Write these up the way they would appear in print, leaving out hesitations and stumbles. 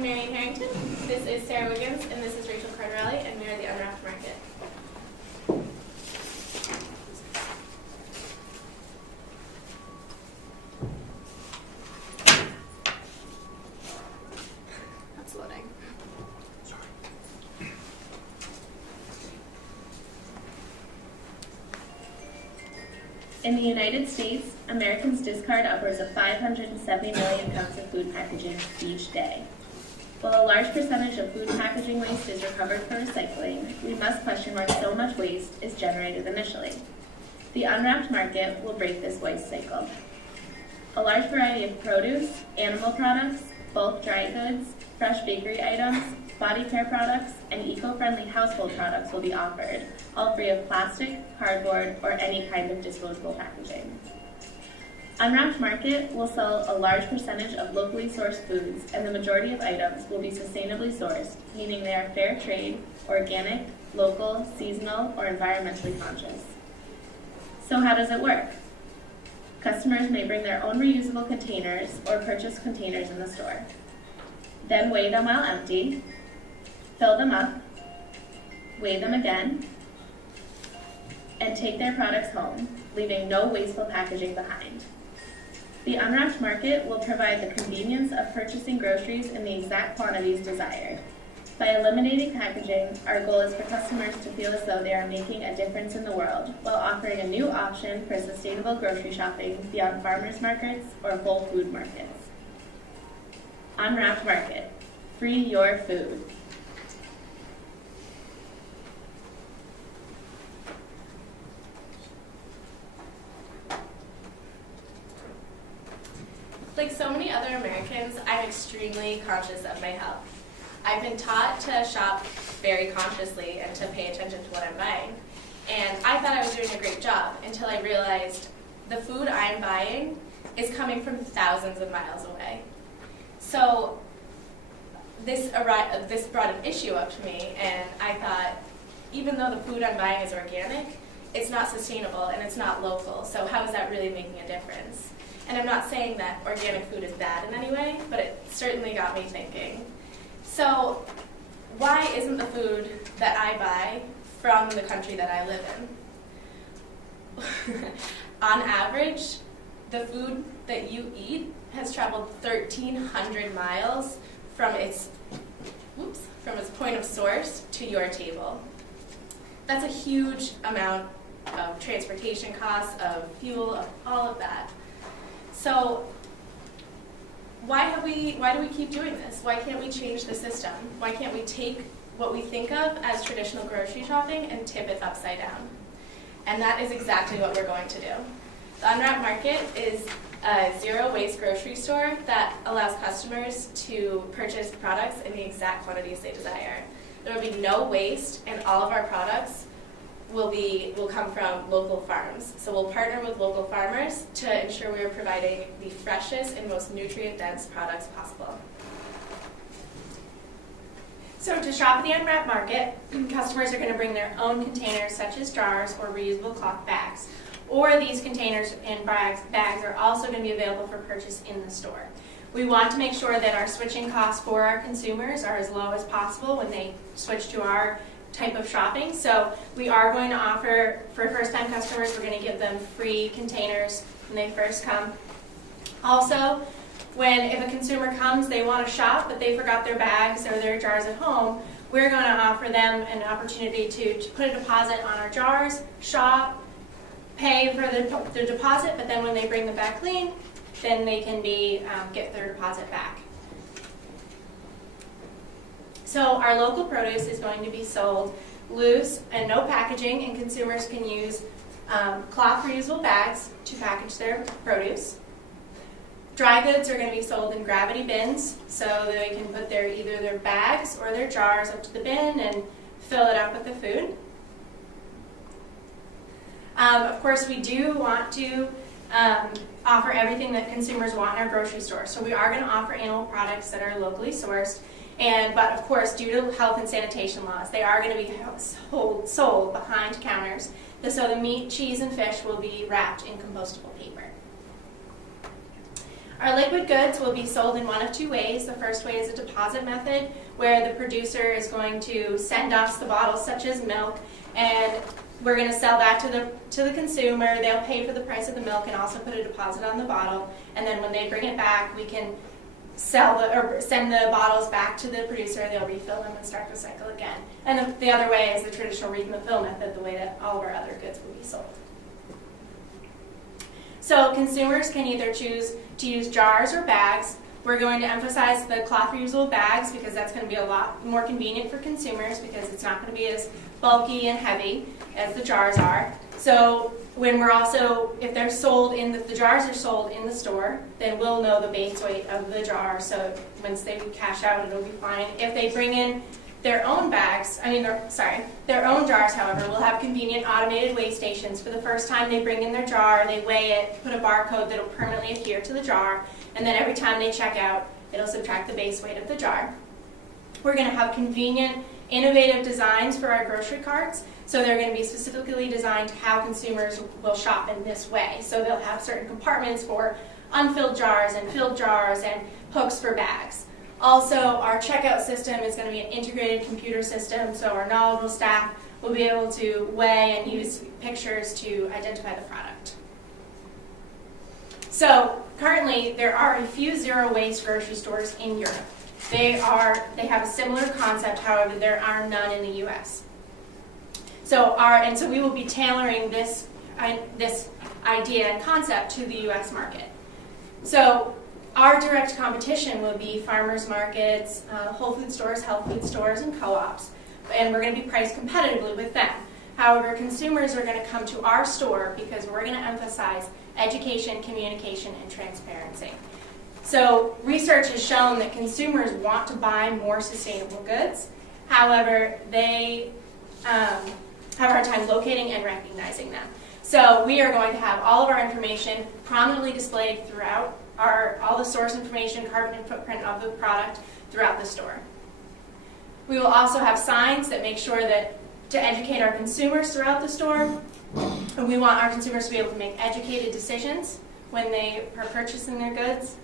I'm Marian Harrington, this is Sarah Wiggins, and this is Rachel Cardarelli, and we are the Unwrapped Market. That's loading. In the United States, Americans discard upwards of 570 million pounds of food packaging each day. While a large percentage of food packaging waste is recovered for recycling, we must question why so much waste is generated initially. The Unwrapped Market will break this waste cycle. A large variety of produce, animal products, bulk dry goods, fresh bakery items, body care products, and eco-friendly household products will be offered, all free of plastic, cardboard, or any kind of disposable packaging. Unwrapped Market will sell a large percentage of locally sourced foods, and the majority of items will be sustainably sourced, meaning they are fair trade, organic, local, seasonal, or environmentally conscious. So how does it work? Customers may bring their own reusable containers or purchase containers in the store. Then weigh them while empty, fill them up, weigh them again, and take their products home, leaving no wasteful packaging behind. The Unwrapped Market will provide the convenience of purchasing groceries in the exact quantities desired. By eliminating packaging, our goal is for customers to feel as though they are making a difference in the world, while offering a new option for sustainable grocery shopping beyond farmers markets or whole food markets. Unwrapped Market. Free your food. Like so many other Americans, I'm extremely conscious of my health. I've been taught to shop very consciously and to pay attention to what I'm buying. And I thought I was doing a great job until I realized the food I'm buying is coming from thousands of miles away. So this brought an issue up to me, and I thought, even though the food I'm buying is organic, it's not sustainable and it's not local, so how is that really making a difference? And I'm not saying that organic food is bad in any way, but it certainly got me thinking. So why isn't the food that I buy from the country that I live in? On average, the food that you eat has traveled 1,300 miles from its point of source to your table. That's a huge amount of transportation costs, of fuel, of all of that. So why do we keep doing this? Why can't we change the system? Why can't we take what we think of as traditional grocery shopping and tip it upside down? And that is exactly what we're going to do. The Unwrapped Market is a zero-waste grocery store that allows customers to purchase products in the exact quantities they desire. There will be no waste, and all of our products will come from local farms. So we'll partner with local farmers to ensure we are providing the freshest and most nutrient-dense products possible. So to shop at the Unwrapped Market, customers are going to bring their own containers such as jars or reusable cloth bags. Or these containers and bags are also going to be available for purchase in the store. We want to make sure that our switching costs for our consumers are as low as possible when they switch to our type of shopping. So we are going to offer, for first-time customers, we're going to give them free containers when they first come. Also, if a consumer comes, they want to shop, but they forgot their bags or their jars at home, we're going to offer them an opportunity to put a deposit on our jars, shop, pay for the deposit, but then when they bring them back clean, then they can get their deposit back. So our local produce is going to be sold loose and no packaging, and consumers can use cloth reusable bags to package their produce. Dry goods are going to be sold in gravity bins, so they can put either their bags or their jars up to the bin and fill it up with the food. Of course, we do want to offer everything that consumers want in our grocery store. So we are going to offer animal products that are locally sourced, but of course, due to health and sanitation laws, they are going to be sold behind counters. So the meat, cheese, and fish will be wrapped in compostable paper. Our liquid goods will be sold in one of two ways. The first way is a deposit method, where the producer is going to send us the bottles, such as milk, and we're going to sell that to the consumer. They'll pay for the price of the milk and also put a deposit on the bottle. And then when they bring it back, we can send the bottles back to the producer. They'll refill them and start the cycle again. And the other way is the traditional refill method, the way that all of our other goods will be sold. So consumers can either choose to use jars or bags. We're going to emphasize the cloth reusable bags because that's going to be a lot more convenient for consumers because it's not going to be as bulky and heavy as the jars are. So when we're also, if they're sold in the jars are sold in the store, then we'll know the base weight of the jar. So once they cash out, it'll be fine. If they bring in their own their own jars, however, will have convenient automated weigh stations. For the first time they bring in their jar, they weigh it, put a barcode that'll permanently adhere to the jar, and then every time they check out, it'll subtract the base weight of the jar. We're going to have convenient, innovative designs for our grocery carts. So they're going to be specifically designed how consumers will shop in this way. So they'll have certain compartments for unfilled jars and filled jars and hooks for bags. Also, our checkout system is going to be an integrated computer system, so our knowledgeable staff will be able to weigh and use pictures to identify the product. So currently, there are a few zero-waste grocery stores in Europe. They have a similar concept, however, there are none in the U.S. So we will be tailoring this idea and concept to the U.S. market. So our direct competition will be farmers markets, whole food stores, health food stores, and co-ops, and we're going to be priced competitively with them. However, consumers are going to come to our store because we're going to emphasize education, communication, and transparency. So research has shown that consumers want to buy more sustainable goods. However, they have a hard time locating and recognizing them. So we are going to have all of our information prominently displayed throughout all the source information, carbon and footprint of the product throughout the store. We will also have signs that make sure that to educate our consumers throughout the store. And we want our consumers to be able to make educated decisions when they are purchasing their goods.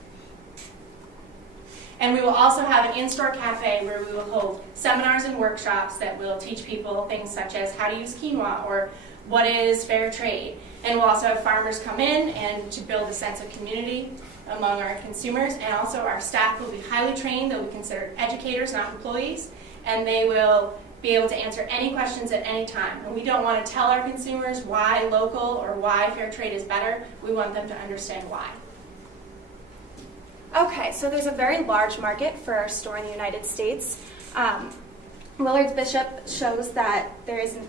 And we will also have an in-store cafe where we will hold seminars and workshops that will teach people things such as how to use quinoa or what is fair trade. And we'll also have farmers come in and to build a sense of community among our consumers. And also our staff will be highly trained. They'll be considered educators, not employees. And they will be able to answer any questions at any time. And we don't want to tell our consumers why local or why fair trade is better. We want them to understand why. Okay, so there's a very large market for our store in the United States. Willard's Bishop shows that there is an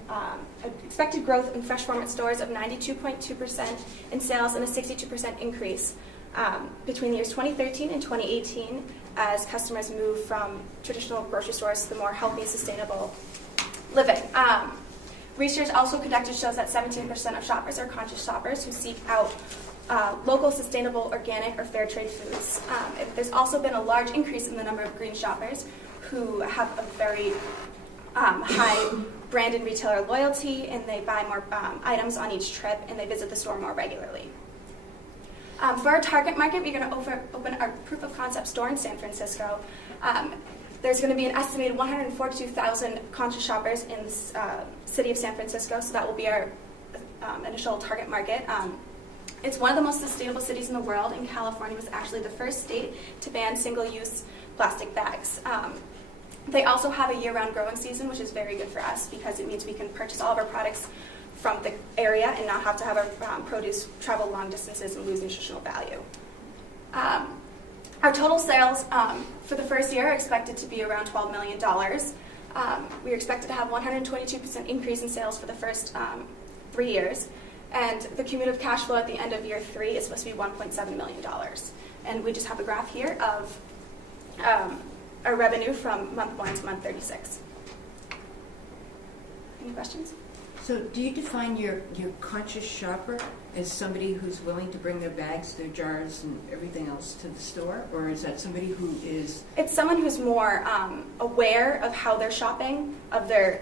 expected growth in fresh format stores of 92.2% in sales and a 62% increase between the years 2013 and 2018 as customers move from traditional grocery stores to the more healthy, sustainable living. Research also conducted shows that 17% of shoppers are conscious shoppers who seek out local, sustainable, organic, or fair trade foods. There's also been a large increase in the number of green shoppers who have a very high brand and retailer loyalty, and they buy more items on each trip, and they visit the store more regularly. For our target market, we're going to open our proof of concept store in San Francisco. There's going to be an estimated 142,000 conscious shoppers in the city of San Francisco, so that will be our initial target market. It's one of the most sustainable cities in the world, and California was actually the first state to ban single-use plastic bags. They also have a year-round growing season, which is very good for us because it means we can purchase all of our products from the area and not have to have our produce travel long distances and lose nutritional value. Our total sales for the first year are expected to be around $12 million. We're expected to have 122% increase in sales for the first 3 years. And the cumulative cash flow at the end of year 3 is supposed to be $1.7 million. And we just have a graph here of our revenue from month 1 to month 36. Any questions? So do you define your conscious shopper as somebody who's willing to bring their bags, their jars, and everything else to the store? Or is that somebody who is... It's someone who's more aware of how they're shopping, of their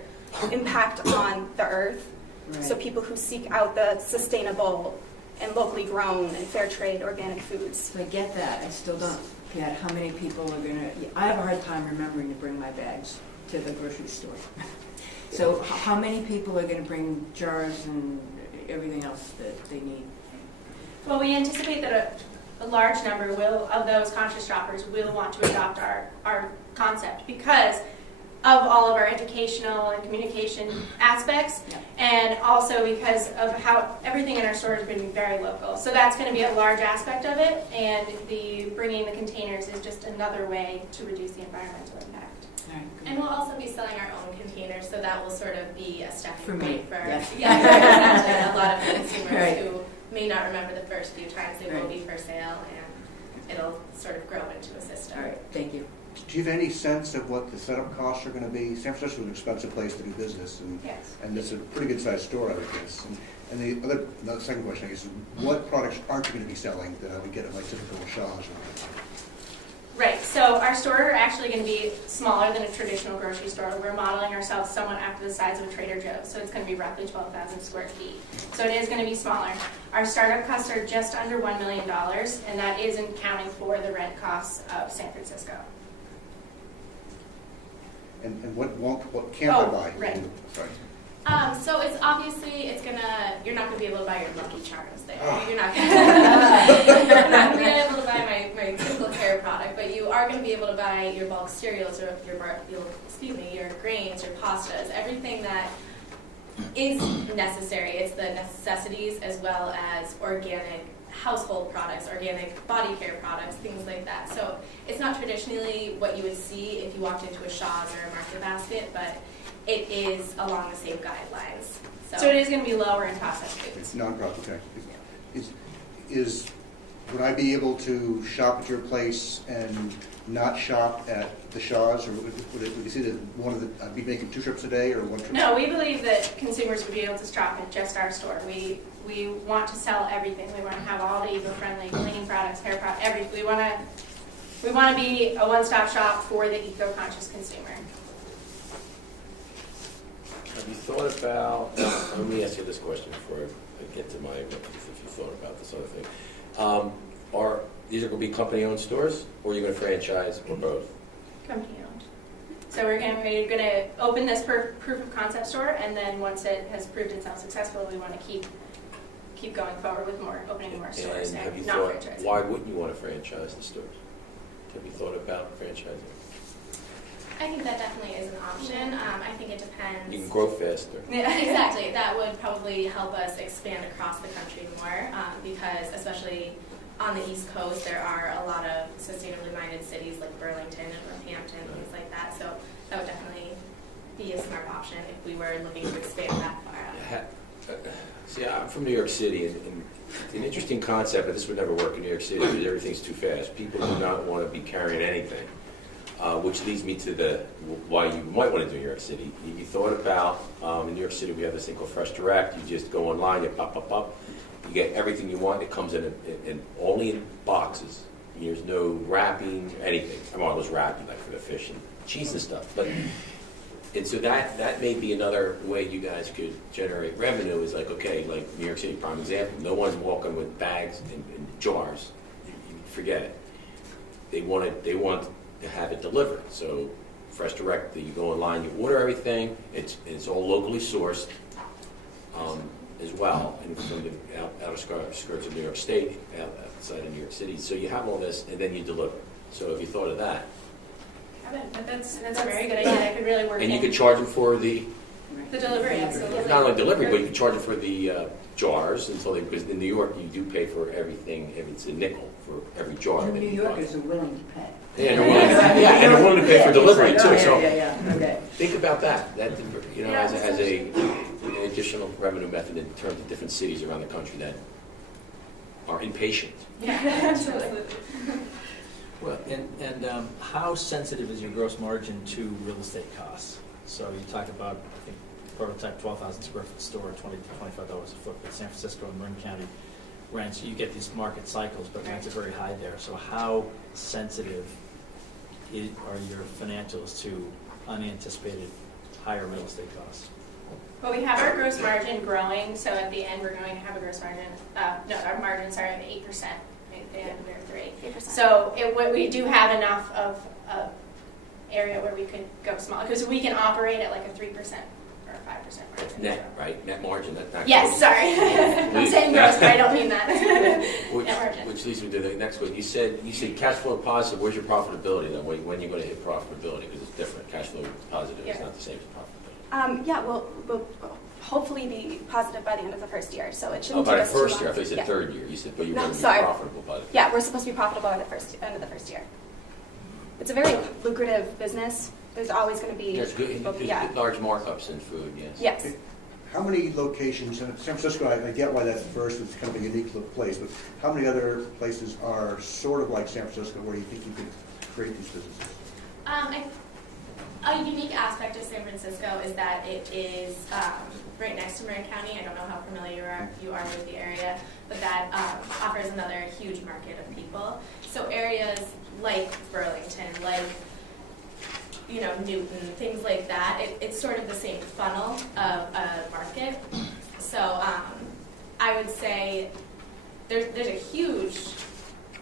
impact on the earth. Right. So people who seek out the sustainable and locally grown and fair trade organic foods. So I get that, I still don't get how many people are gonna, I have a hard time remembering to bring my bags to the grocery store. So how many people are gonna bring jars and everything else that they need? Well, we anticipate that a large number of those conscious shoppers will want to adopt our concept because of all of our educational and communication aspects, Yeah. and also because of how everything in our store has been very local. So that's going to be a large aspect of it, and bringing the containers is just another way to reduce the environmental impact. All right, good. And we'll also be selling our own containers, so that will sort of be a stepping For me, point for yes. exactly. A lot of consumers Right. who may not remember the first few times they will Right. be for sale, and it'll sort of grow into a system. All right, thank you. Do you have any sense of what the setup costs are going to be? San Francisco is an expensive place to do business, Yes. and it's a pretty good-sized store, I would guess. And the second question, I guess, is what products aren't you going to be selling that I would get at my typical Shaw's? Right, so our store are actually going to be smaller than a traditional grocery store. We're modeling ourselves somewhat after the size of a Trader Joe's, so it's going to be roughly 12,000 square feet. So it is going to be smaller. Our startup costs are just under $1 million, and that isn't counting for the rent costs of San Francisco. And what can't I buy? Right. Sorry. So it's obviously you're not gonna be able to buy your Lucky Charms there. Oh. You're not gonna be able to buy my typical care product, but you are gonna be able to buy your bulk cereals or your grains, your pastas, everything that is necessary. It's the necessities as well as organic household products, organic body care products, things like that. So it's not traditionally what you would see if you walked into a Shaw's or a Market Basket, but it is along the same guidelines. So it is going to be lower in processed It's foods. non-profit tax. Would I be able to shop at your place and not shop at the Shaw's, or would you see that I'd be making 2 trips a day or 1 trip? No, we believe that consumers would be able to shop at just our store. We want to sell everything. We want to have all the eco-friendly cleaning products, hair products, everything. We want to be a one-stop shop for the eco-conscious consumer. Have you thought about, let me ask you this question before I get to my, if you thought about this other thing. Are these going to be company-owned stores, or are you going to franchise, or both? Company owned. So we're going to open this proof of concept store, and then once it has proved itself successful, we want to keep going forward with opening more stores And have you and not thought, franchising. why wouldn't you want to franchise the stores? Have you thought about franchising? I think that definitely is an option. I think it depends. You can grow faster. Yeah, exactly. That would probably help us expand across the country more because especially on the East Coast, there are a lot of sustainably minded cities like Burlington and Northampton, things like that. So that would definitely be a smart option if we were looking to expand that far out. See, I'm from New York City, and it's an interesting concept, but this would never work in New York City because everything's too fast. People do not want to be carrying anything, which leads me to why you might want to do New York City. You thought about, in New York City, we have this thing called Fresh Direct. You just go online, you pop. You get everything you want. It comes in only in boxes. There's no wrapping, anything. I mean, there's wrapping, like for the fish and cheese and stuff, and so that may be another way you guys could generate revenue is like, okay, like New York City, prime example, no one's walking with bags and jars. You forget it. They want to have it delivered. So Fresh Direct, you go online, you order everything. It's all locally sourced as well, and from the outer skirts of New York State, outside of New York City. So you have all this, and then you deliver. So if you thought of that. That's a very good idea. I could really work And you in could charge them for the delivery, absolutely. not only delivery, but you can charge them for the jars because in New York you do pay for everything. If it's a nickel for every jar. And that New you buy. Yorkers are willing to pay. Yeah, and they're willing to pay for delivery too. So Yeah, okay. think about that. That as an additional revenue method in terms of different cities around the country that are impatient. Yeah, absolutely. Well, and how sensitive is your gross margin to real estate costs? So you talk about, I think, prototype 12,000 square foot store, $20 to $25 a foot, but San Francisco and Marin County rents, you get these market cycles, but rents are very high there. So how sensitive are your financials to unanticipated higher real estate costs? Well, we have our gross margin growing, so at the end, we're going to have a gross margin, our margins are at 8%, right, at the end of year 3. 8%. So we do have enough of area where we could go small, because we can operate at like a 3% or a 5% margin. Net, right? Net margin, that's not. Yes, sorry. I'm saying gross, but I don't mean that. Which, Net margin. which leads me to the next one. You said cash flow positive. Where's your profitability then? When you're going to hit profitability? Because it's different. Cash flow positive is Yeah. not the same as profitability. Yeah, we'll hopefully be positive by the end of the first year, so it Oh, shouldn't by take the us too first long. year. I thought you said Yeah. third year. You said, but you're No, going to be sorry. profitable by the. Yeah, we're supposed to be profitable by the end of the first year. It's a very lucrative business. There's always going to be There's good, people. there's Yeah. good large markups in food. Yes. Yes. How many locations, in San Francisco, I get why that's first, it's kind of a unique place, but how many other places are sort of like San Francisco where you think you could create these businesses? A unique aspect of San Francisco is that it is right next to Marin County. I don't know how familiar you are with the area, but that offers another huge market of people. So areas like Burlington, like Newton, things like that, it's sort of the same funnel of a market. So I would say there's a huge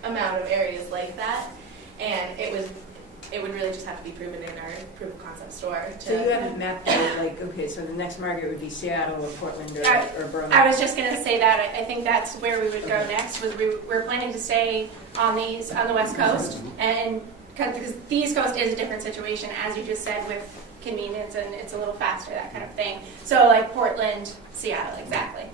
amount of areas like that, and it would really just have to be proven in our proof of concept store. So you haven't mapped out, like, okay, so the next market would be Seattle or Portland or Berlin? I was just going to say that. I think that's where we would go next. We're planning to stay on the West Coast, and because the East Coast is a different situation, as you just said, with convenience, and it's a little faster, that kind of thing. So like Portland, Seattle, exactly.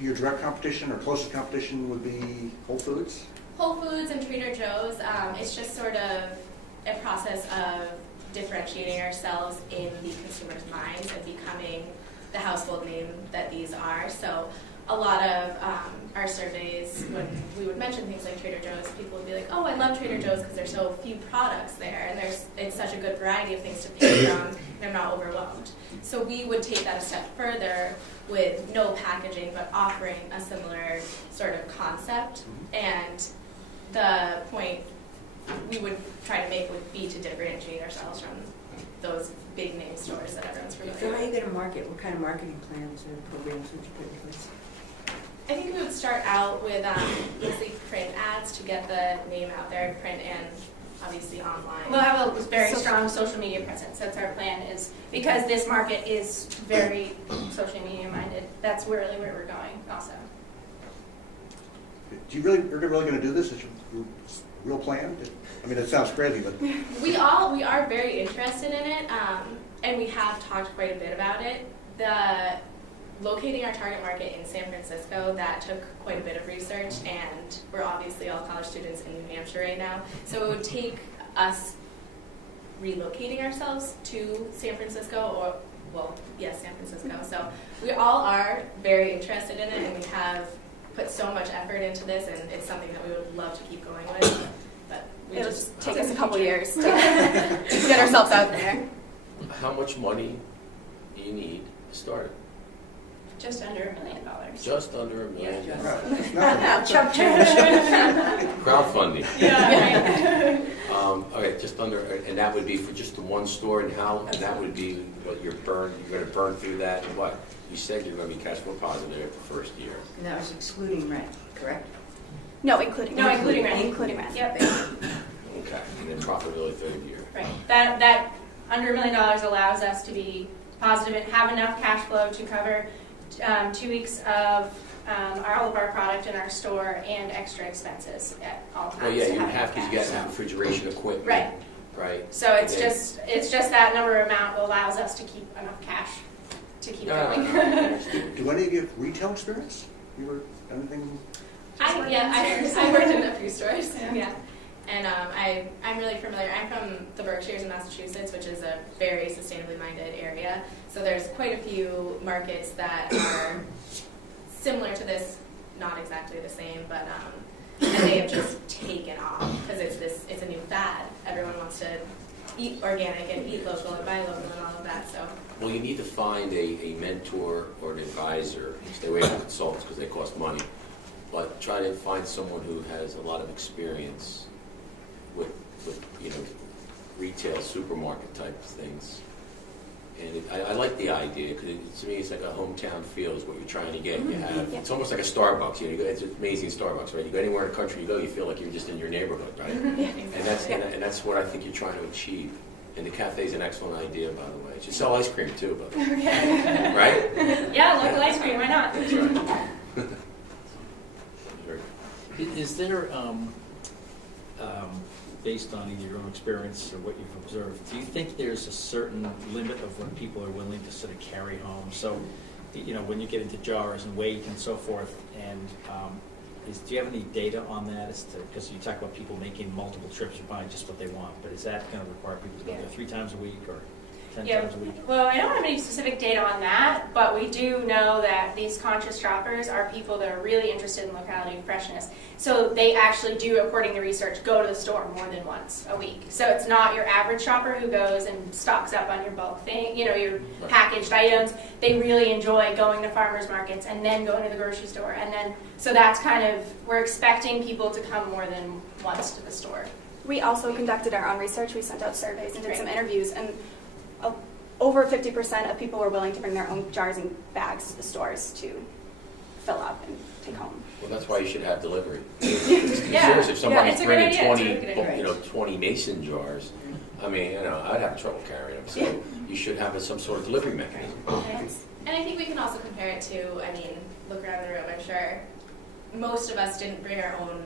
Your direct competition or closest competition would be Whole Foods? Whole Foods and Trader Joe's, it's just sort of a process of differentiating ourselves in the consumer's minds and becoming the household name that these are. So a lot of our surveys, when we would mention things like Trader Joe's, people would be like, oh, I love Trader Joe's because there's so few products there, and it's such a good variety of things to pick from, and I'm not overwhelmed. So we would take that a step further with no packaging, but offering a similar sort of concept. And the point we would try to make would be to differentiate ourselves from those big name stores that everyone's familiar So how are you with. going to market? What kind of marketing plans or programs would you put in place? I think we would start out with mostly print ads to get the name out there, print and obviously online. We'll have a very strong social media presence. That's our plan, is because this market is very social media minded. That's really where we're going also. You're really going to do this? Is your real plan? I mean, it sounds crazy, but We are very interested in it, and we have talked quite a bit about it. Locating our target market in San Francisco, that took quite a bit of research, and we're obviously all college students in New Hampshire right now, so it would take us relocating ourselves to San Francisco, San Francisco. So we all are very interested in it, and we have put so much effort into this, and it's something that we would love to keep going with. But It'll just take us a couple years to get ourselves out there. How much money do you need to start it? Just under $1 million. Just under $1 million. it's nothing. Chump change. Crowdfunding. Yeah, right. All right, just under, and that would be for just the one store, and that would be what you're going to burn through that, and what? You said you're going to be cash flow positive the first year. And that was excluding rent, correct? No, including No, rent. including rent. Including rent. Yep. Okay, and then profitability third year. Right. That under $1 million allows us to be positive and have enough cash flow to cover 2 weeks of all of our product in our store and extra expenses at all times. Well, yeah, to you have have, because you cash. got to have refrigeration equipment. Right. Right. So it's And then- just that number amount allows us to keep enough cash to keep No, going. no, I understand. Do any of you have retail experience? You were anything? I worked in a few stores. Yeah. And I'm really familiar. I'm from the Berkshires in Massachusetts, which is a very sustainably minded area. So there's quite a few markets that are similar to this, not exactly the same, but and they have just taken off because it's a new fad. Everyone wants to eat organic and eat local and buy local and all of that. So Well, you need to find a mentor or an advisor. Stay away from consultants because they cost money. But try to find someone who has a lot of experience with retail supermarket type things. And I like the idea, because to me, it's like a hometown feel is what you're trying to get. You have, it's almost like a Starbucks, you know, it's amazing Starbucks, right? You go anywhere in the country you go, you feel like you're just in your neighborhood, right? And that's what I think you're trying to achieve. And the cafe's an excellent idea, by the way. It should sell ice cream too, by the way. Right? Yeah, local ice cream, why not? That's right. Sure. Is there, based on either your own experience or what you've observed, do you think there's a certain limit of what people are willing to sort of carry home? So, you know, when you get into jars and weight and so forth, and do you have any data on that? Because you talk about people making multiple trips or buying just what they want, but is that going to require people to go there 3 times a week or 10 times a week? Well, I don't have any specific data on that, but we do know that these conscious shoppers are people that are really interested in locality freshness. So they actually do, according to research, go to the store more than once a week. So it's not your average shopper who goes and stocks up on your bulk thing, you know, your packaged items. They really enjoy going to farmers markets and then going to the grocery store. And then, so that's kind of, we're expecting people to come more than once to the store. We also conducted our own research. We sent out surveys and did Great. some interviews, and over 50% of people were willing to bring their own jars and bags to the stores to fill up and take home. Well, that's why you should have delivery. Yeah. Seriously, if somebody's it's a bringing good idea. 20, It's a good idea. 20 mason jars, I mean, I'd have trouble carrying them. So you should have some sort of delivery mechanism. And I think we can also compare it to, I mean, look around the room, I'm sure most of us didn't bring our own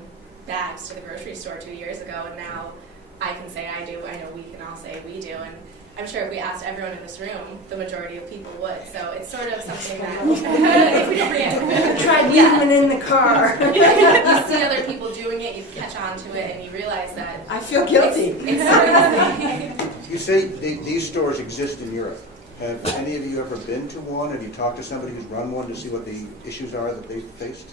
bags to the grocery store 2 years ago, and now I can say I do, I know we can all say we do, and I'm sure if we asked everyone in this room, the majority of people would. So it's sort of something that if we don't forget. Tried leaving it in the car. You see other people doing it, you catch on to it, and you realize that I feel guilty. it's You say these stores exist in Europe. Have any of you ever been to one? Have you talked to somebody who's run one to see what the issues are that they've faced?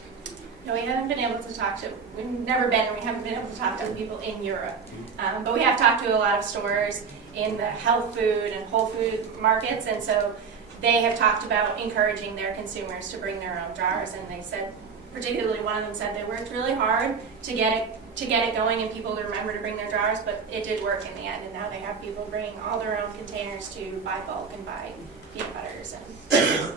No, we haven't been able to talk to, we've never been, and we haven't been able to talk to people in Europe. But we have talked to a lot of stores in the health food and whole food markets, and so they have talked about encouraging their consumers to bring their own jars, and they said, particularly one of them said they worked really hard to get it going and people to remember to bring their jars, but it did work in the end, and now they have people bringing all their own containers to buy bulk and buy peanut butters. And